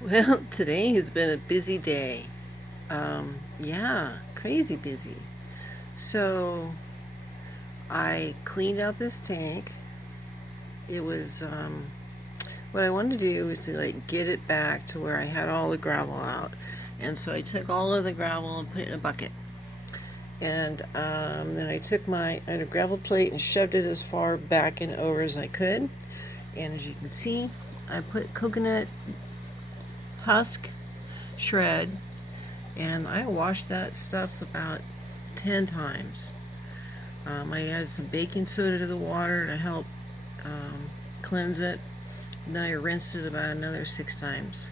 Well, today has been a busy day. Yeah, crazy busy. So I cleaned out this tank. It was what I wanted to do was to like get it back to where I had all the gravel out, and so I took all of the gravel and put it in a bucket. And then I took my undergravel plate and shoved it as far back and over as I could. And as you can see, I put coconut husk shred, and I washed that stuff about 10 times. I added some baking soda to the water to help cleanse it. And then I rinsed it about another 6 times.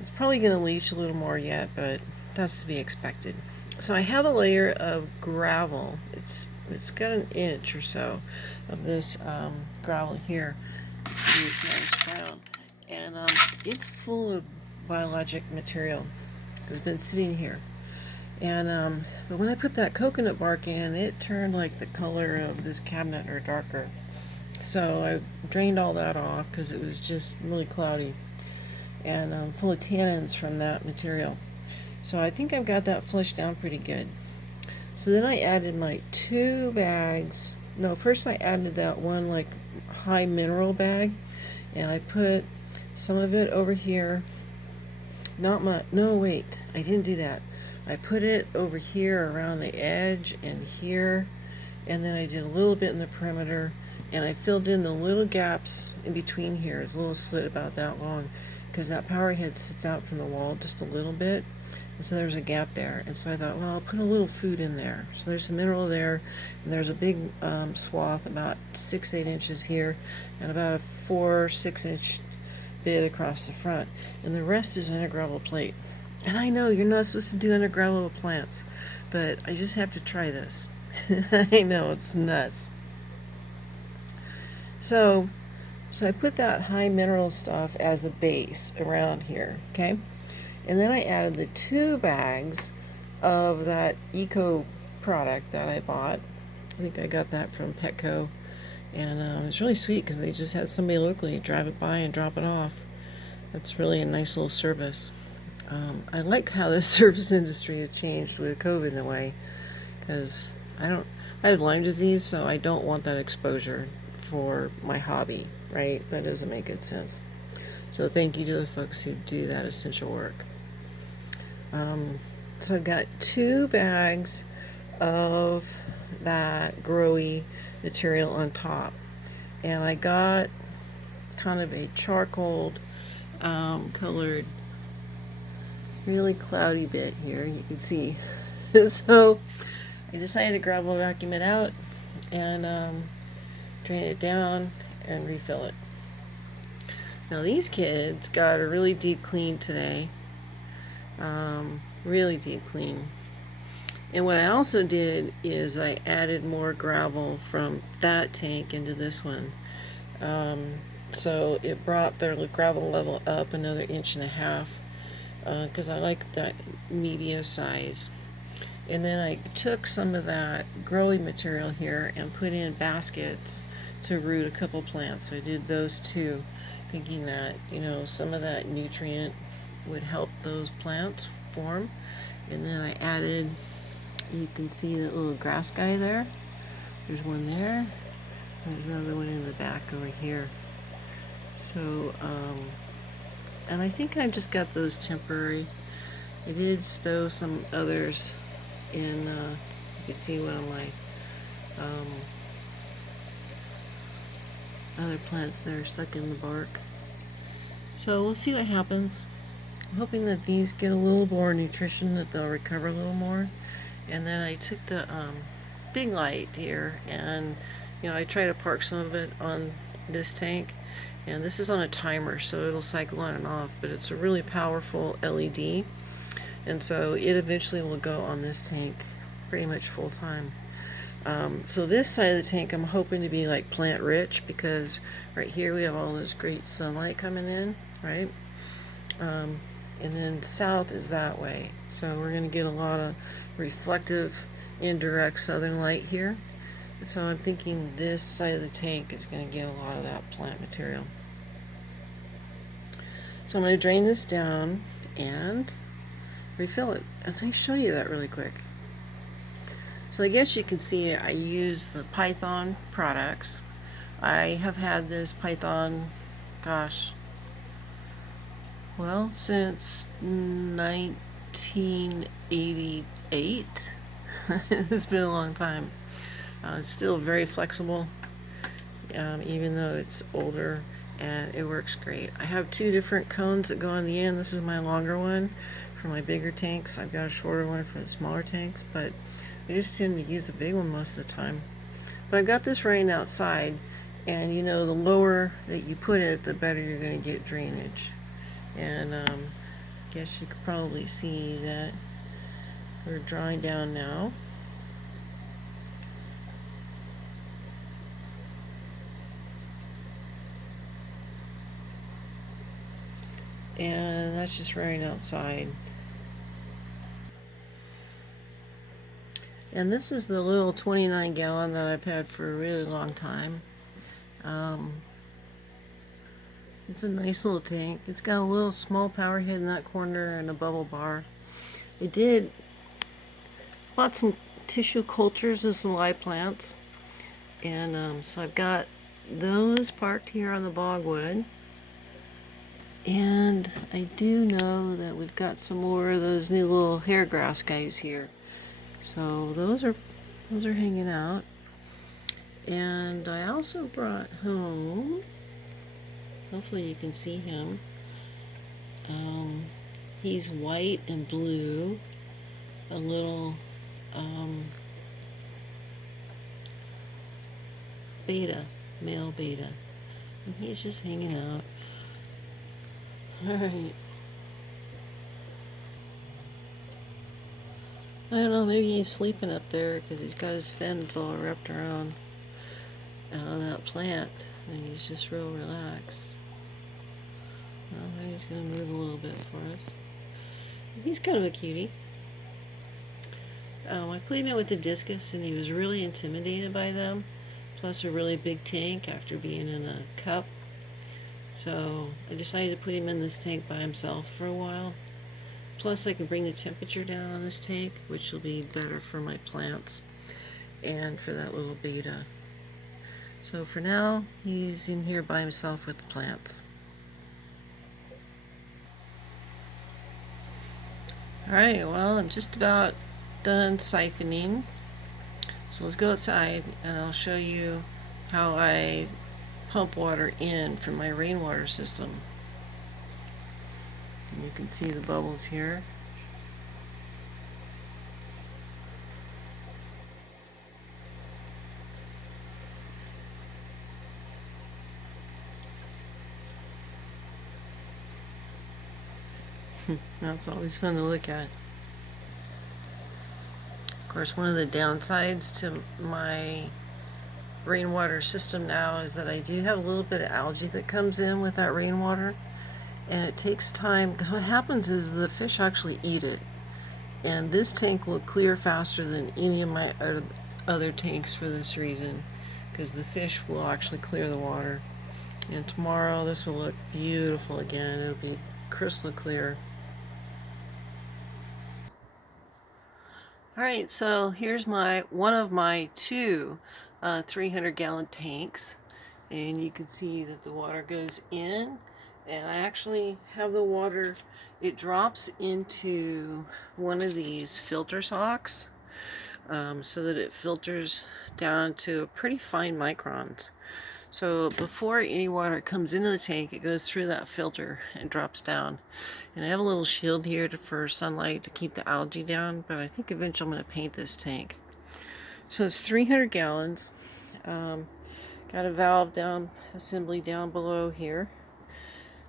It's probably going to leach a little more yet, but that's to be expected. So I have a layer of gravel. It's got an inch or so of this gravel here. It's brown, and it's full of biologic material. It's been sitting here. And but when I put that coconut bark in, it turned like the color of this cabinet or darker. So I drained all that off because it was just really cloudy and full of tannins from that material. So I think I've got that flushed down pretty good. So then I added my 2 bags. No, first I added that one like high mineral bag, and I put some of it over here. Not much. No, wait, I didn't do that. I put it over here around the edge and here, and then I did a little bit in the perimeter, and I filled in the little gaps in between here. It's a little slit about that long because that power head sits out from the wall just a little bit, and so there's a gap there. And so I thought, well, I'll put a little food in there. So there's some mineral there, and there's a big swath about 6-8 inches here, and about a 4-6 inch bit across the front, and the rest is undergravel plate. And I know you're not supposed to do undergravel with plants, but I just have to try this. I know it's nuts. So, so I put that high mineral stuff as a base around here, okay? And then I added the 2 bags of that eco product that I bought. I think I got that from Petco, and it's really sweet because they just had somebody locally drive it by and drop it off. That's really a nice little service. I like how the service industry has changed with COVID in a way, because I have Lyme disease, so I don't want that exposure for my hobby, right? That doesn't make good sense. So thank you to the folks who do that essential work. So I got 2 bags of that growy material on top, and I got kind of a charcoal colored, really cloudy bit here, you can see. So I decided to gravel vacuum it out and drain it down and refill it. Now these kids got a really deep clean today, really deep clean. And what I also did is I added more gravel from that tank into this one. So it brought their gravel level up another 1.5 inches, because I like that media size. And then I took some of that growing material here and put in baskets to root a couple plants. So I did those too, thinking that, some of that nutrient would help those plants form. And then I added, you can see that little grass guy there. There's one there. There's another one in the back over here. So, and I think I've just got those temporary. I did stow some others in, you can see one of my other plants that are stuck in the bark. So we'll see what happens. I'm hoping that these get a little more nutrition, that they'll recover a little more. And then I took the big light here, and I try to park some of it on this tank, and this is on a timer, so it'll cycle on and off, but it's a really powerful LED, and so it eventually will go on this tank pretty much full time. So this side of the tank I'm hoping to be like plant rich, because right here we have all this great sunlight coming in, right? And then south is that way, so we're going to get a lot of reflective indirect southern light here. So I'm thinking this side of the tank is going to get a lot of that plant material. So I'm going to drain this down and refill it. And let me show you that really quick. So I guess you can see I use the Python products. I have had this Python, gosh, well, since 1988. It's been a long time. It's still very flexible, even though it's older, and it works great. I have two different cones that go on the end. This is my longer one for my bigger tanks. I've got a shorter one for the smaller tanks, but I just tend to use the big one most of the time. But I've got this running outside, and you know, the lower that you put it, the better you're going to get drainage. And I guess you could probably see that we're drawing down now. And that's just running outside. And this is the little 29 gallon that I've had for a really long time. It's a nice little tank. It's got a little small power head in that corner and a bubble bar. I bought some tissue cultures of some live plants. And so I've got those parked here on the bogwood. And I do know that we've got some more of those new little hair grass guys here. So those are hanging out. And I also brought home, hopefully you can see him. He's white and blue, a little beta, male beta. And he's just hanging out. Alright. I don't know, maybe he's sleeping up there because he's got his fins all wrapped around that plant, and he's just real relaxed. Well, he's going to move a little bit for us. He's kind of a cutie. I put him in with the Discus, and he was really intimidated by them, plus a really big tank after being in a cup. So I decided to put him in this tank by himself for a while. Plus I can bring the temperature down on this tank, which will be better for my plants and for that little beta. So for now, he's in here by himself with the plants. Alright, well, I'm just about done siphoning. So let's go outside and I'll show you how I pump water in from my rainwater system. And you can see the bubbles here. That's always fun to look at. Of course, one of the downsides to my rainwater system now is that I do have a little bit of algae that comes in with that rainwater, and it takes time, because what happens is the fish actually eat it, and this tank will clear faster than any of my other tanks for this reason, because the fish will actually clear the water. And tomorrow this will look beautiful again. It'll be crystal clear. Alright, so here's one of my two 300 gallon tanks, and you can see that the water goes in, and I actually have the water, it drops into one of these filter socks, so that it filters down to pretty fine microns. So before any water comes into the tank, it goes through that filter and drops down. And I have a little shield here for sunlight to keep the algae down, but I think eventually I'm going to paint this tank. So it's 300 gallons. Got a valve assembly down below here.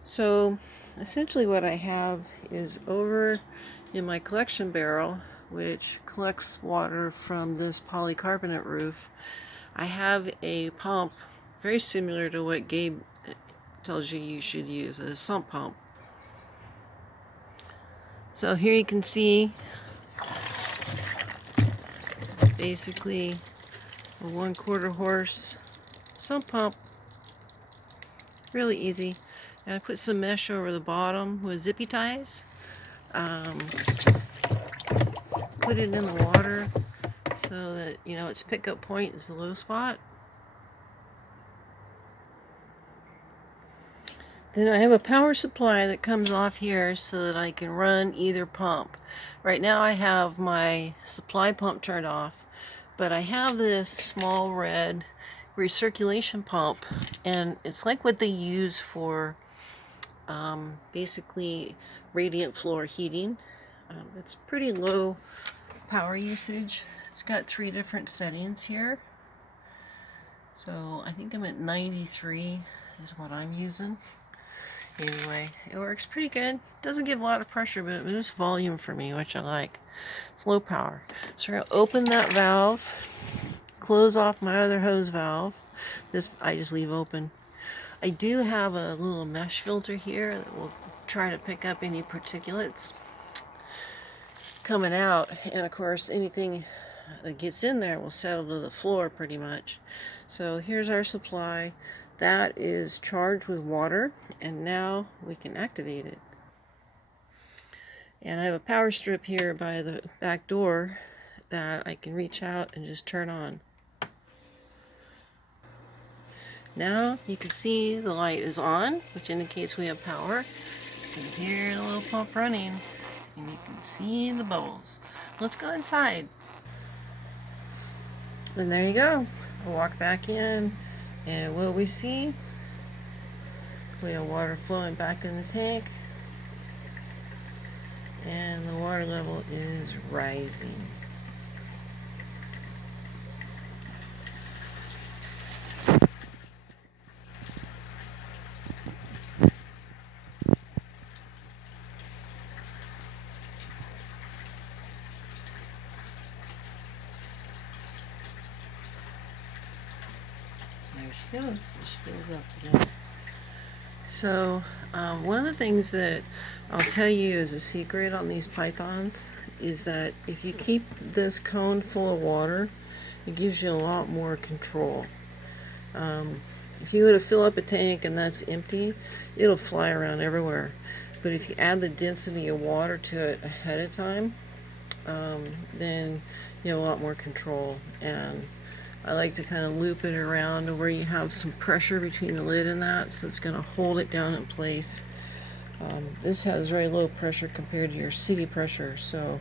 So essentially what I have is over in my collection barrel, which collects water from this polycarbonate roof, I have a pump very similar to what Gabe tells you should use, a sump pump. So here you can see basically a 1/4 horse sump pump. Really easy. And I put some mesh over the bottom with zippy ties. Um, put it in the water so that, you know, its pickup point is the low spot. Then I have a power supply that comes off here so that I can run either pump. Right now I have my supply pump turned off, but I have this small red recirculation pump, and it's like what they use for basically radiant floor heating. It's pretty low power usage. It's got 3 different settings here. So I think I'm at 93 is what I'm using. Anyway, it works pretty good. Doesn't give a lot of pressure, but it moves volume for me, which I like. It's low power. So we're going to open that valve, close off my other hose valve. This I just leave open. I do have a little mesh filter here that will try to pick up any particulates coming out. And of course, anything that gets in there will settle to the floor pretty much. So here's our supply. That is charged with water, and now we can activate it. And I have a power strip here by the back door that I can reach out and just turn on. Now you can see the light is on, which indicates we have power. You can hear the little pump running, and you can see the bubbles. Let's go inside. And there you go. We'll walk back in, and what we see, we have water flowing back in the tank, and the water level is rising. There she goes. She goes up again. So one of the things that I'll tell you as a secret on these pythons is that if you keep this cone full of water, it gives you a lot more control. If you were to fill up a tank and that's empty, it'll fly around everywhere. But if you add the density of water to it ahead of time, then you have a lot more control. And I like to kind of loop it around to where you have some pressure between the lid and that, so it's going to hold it down in place. This has very low pressure compared to your city pressure, so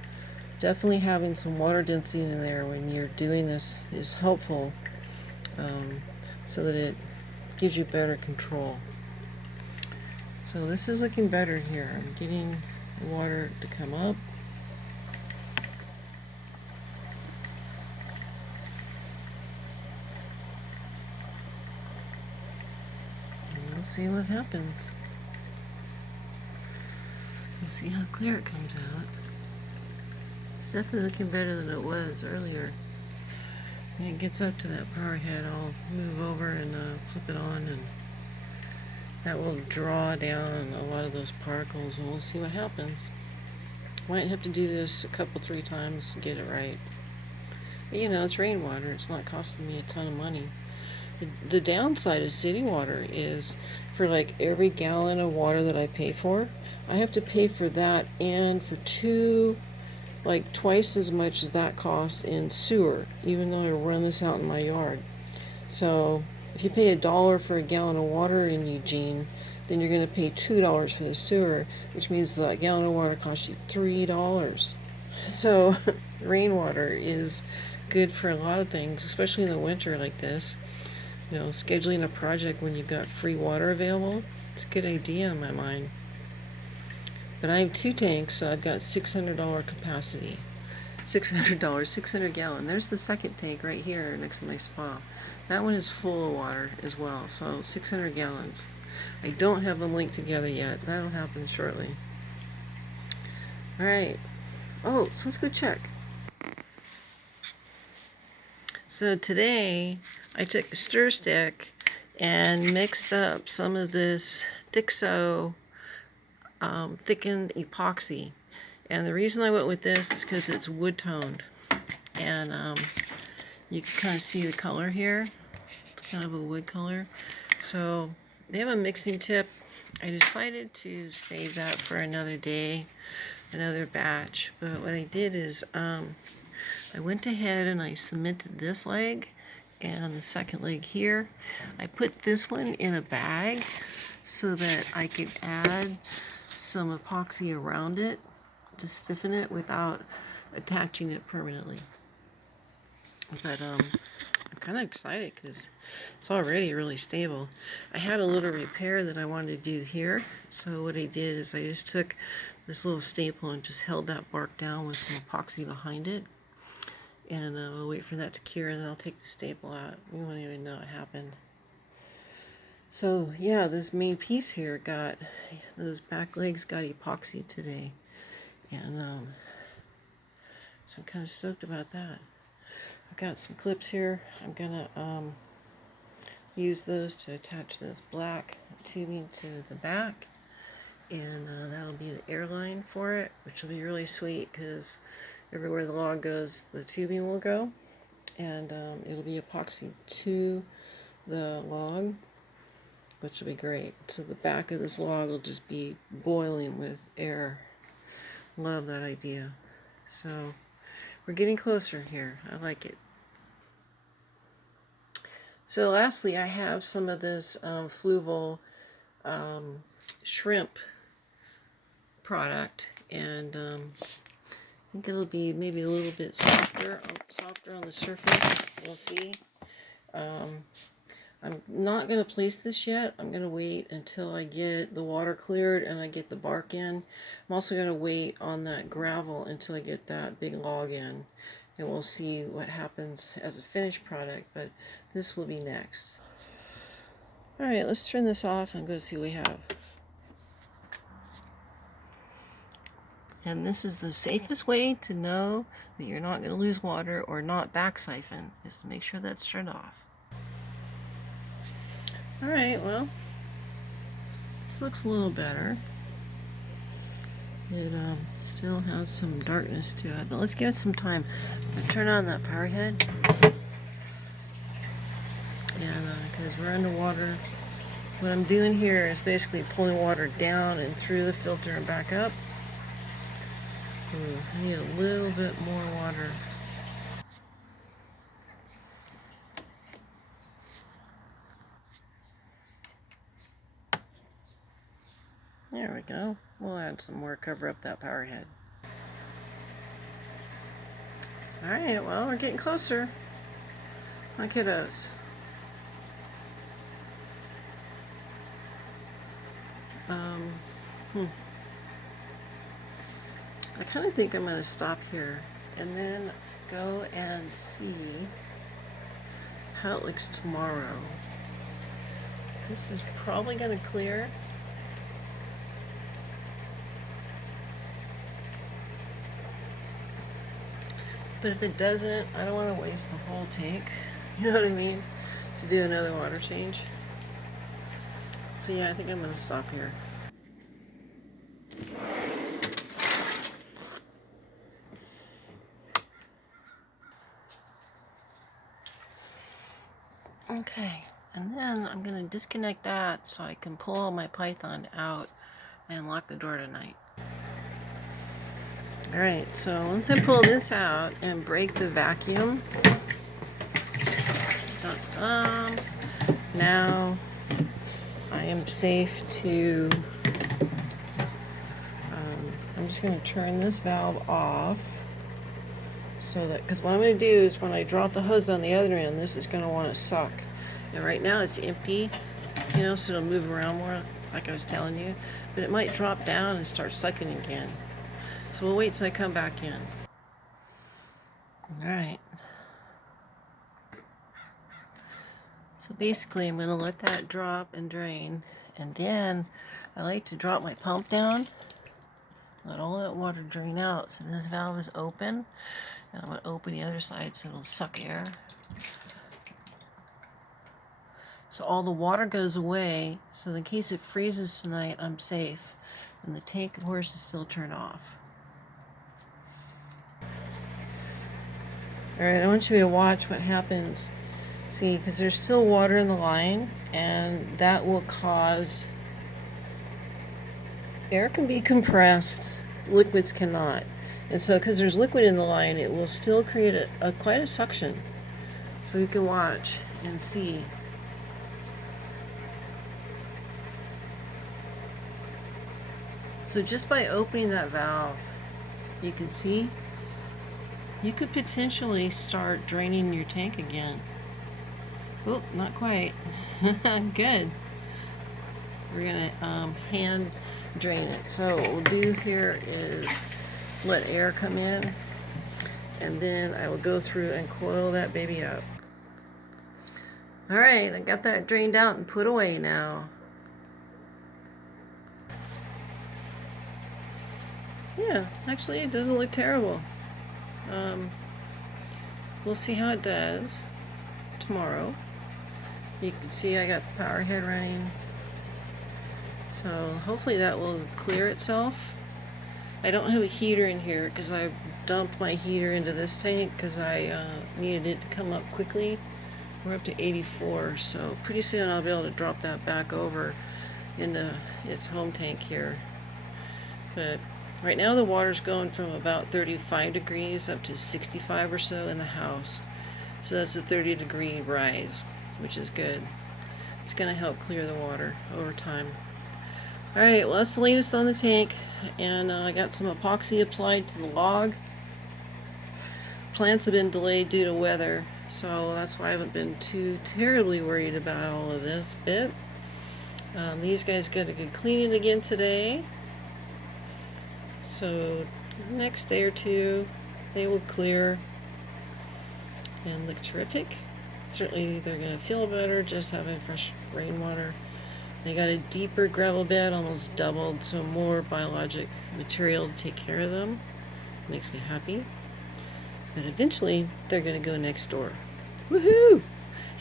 definitely having some water density in there when you're doing this is helpful, so that it gives you better control. So this is looking better here. I'm getting the water to come up. See what happens. We'll see how clear it comes out. It's definitely looking better than it was earlier. When it gets up to that power head, I'll move over and flip it on, and that will draw down a lot of those particles, and we'll see what happens. Might have to do this a couple, 3 times to get it right. But you know, it's rainwater. It's not costing me a ton of money. The downside of city water is for like every gallon of water that I pay for, I have to pay for that and for twice as much as that cost in sewer, even though I run this out in my yard. So if you pay $1 for a gallon of water in Eugene, then you're going to pay $2 for the sewer, which means that gallon of water costs you $3. So rainwater is good for a lot of things, especially in the winter like this. You know, scheduling a project when you've got free water available, it's a good idea in my mind. But I have 2 tanks, so I've got $600 capacity. $600, 600 gallon. There's the second tank right here next to my spa. That one is full of water as well, so 600 gallons. I don't have them linked together yet. That'll happen shortly. Alright. Oh, so let's go check. So today I took a stir stick and mixed up some of this Thixo thickened epoxy. And the reason I went with this is because it's wood toned. And you can kind of see the color here. It's kind of a wood color. So they have a mixing tip I decided to save that for another day, another batch. But what I did is I went ahead and I cemented this leg and the second leg here. I put this one in a bag so that I could add some epoxy around it to stiffen it without attaching it permanently. But I'm kind of excited because it's already really stable. I had a little repair that I wanted to do here, so what I did is I just took this little staple and just held that bark down with some epoxy behind it, and we'll wait for that to cure, and then I'll take the staple out. You won't even know it happened. So yeah, this main piece here got, those back legs got epoxy today, and so I'm kind of stoked about that. I've got some clips here. I'm gonna use those to attach this black tubing to the back, and that'll be the airline for it, which will be really sweet because everywhere the log goes, the tubing will go, and it'll be epoxy to the log, which will be great. So the back of this log will just be boiling with air. Love that idea. So we're getting closer here. I like it. So lastly, I have some of this fluval shrimp product, and I think it'll be maybe a little bit softer on the surface. We'll see. I'm not going to place this yet. I'm going to wait until I get the water cleared and I get the bark in. I'm also going to wait on that gravel until I get that big log in, and we'll see what happens as a finished product, but this will be next. Alright, let's turn this off and go see what we have. And this is the safest way to know that you're not going to lose water or not back siphon, is to make sure that's turned off. Alright, well, this looks a little better. It still has some darkness to it, but let's give it some time. I'm turn on that power head, and because we're underwater, what I'm doing here is basically pulling water down and through the filter and back up. I need a little bit more water. There we go. We'll add some more, cover up that power head. Alright, well, we're getting closer. My kiddos. I kind of think I'm going to stop here and then go and see how it looks tomorrow. This is probably going to clear. But if it doesn't, I don't want to waste the whole tank, you know what I mean, to do another water change. So yeah, I think I'm going to stop here. Okay, and then I'm going to disconnect that so I can pull my python out and lock the door tonight. Alright, so once I pull this out and break the vacuum, now I am safe to, I'm just going to turn this valve off. So that, because what I'm going to do is when I drop the hose on the other end, this is going to want to suck. And right now it's empty, you know, so it'll move around more, like I was telling you. But it might drop down and start sucking again. So we'll wait till I come back in. Alright. So basically I'm going to let that drop and drain. And then I like to drop my pump down, let all that water drain out. So this valve is open. And I'm going to open the other side so it'll suck air. So all the water goes away, so in case it freezes tonight, I'm safe. And the tank, of course, is still turned off. Alright, I want you to watch what happens. See, because there's still water in the line, and that will cause Air can be compressed, liquids cannot. And so because there's liquid in the line, it will still create quite a suction. So you can watch and see. So just by opening that valve, you can see you could potentially start draining your tank again. Oh, not quite. Good. We're gonna hand drain it. So what we'll do here is let air come in, and then I will go through and coil that baby up. All right, I got that drained out and put away now. Yeah, actually it doesn't look terrible. We'll see how it does tomorrow. You can see I got the power head running. So hopefully that will clear itself. I don't have a heater in here because I dumped my heater into this tank because I needed it to come up quickly. We're up to 84, so pretty soon I'll be able to drop that back over into its home tank here. But right now the water's going from about 35 degrees up to 65 or so in the house. So that's a 30-degree rise, which is good. It's going to help clear the water over time. Alright, well that's the latest on the tank, and I got some epoxy applied to the log. Plants have been delayed due to weather, so that's why I haven't been too terribly worried about all of this bit. These guys got a good cleaning again today, so next day or two they will clear and look terrific. Certainly they're going to feel better just having fresh rainwater. They got a deeper gravel bed, almost doubled, so more biologic material to take care of them. Makes me happy. But eventually they're going to go next door. Woohoo!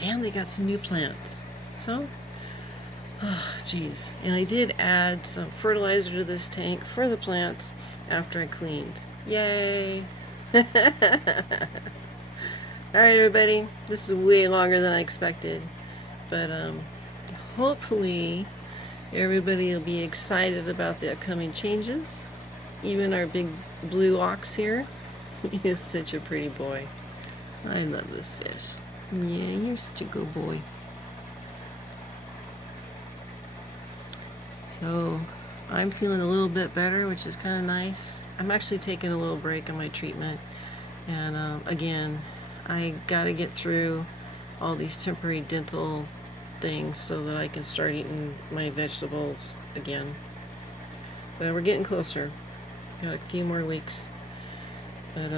And they got some new plants. So, geez. And I did add some fertilizer to this tank for the plants after I cleaned. Yay! Alright everybody, this is way longer than I expected. But hopefully everybody will be excited about the upcoming changes. Even our big blue ox here. He is such a pretty boy. I love this fish. Yeah, you're such a good boy. So I'm feeling a little bit better, which is kind of nice. I'm actually taking a little break on my treatment. And again, I got to get through all these temporary dental things so that I can start eating my vegetables again. But we're getting closer. Got a few more weeks. But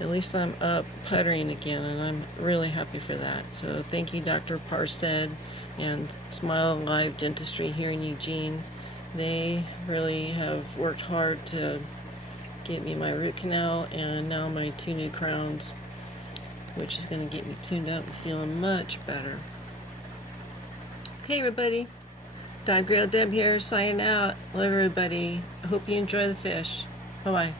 at least I'm up puttering again, and I'm really happy for that. So thank you, Dr. Parsed and Smile Live Dentistry here in Eugene. They really have worked hard to get me my root canal and now my 2 new crowns, which is going to get me tuned up and feeling much better. Okay, everybody. Dive Grail Deb here, signing out. Love everybody. I hope you enjoy the fish. Bye-bye.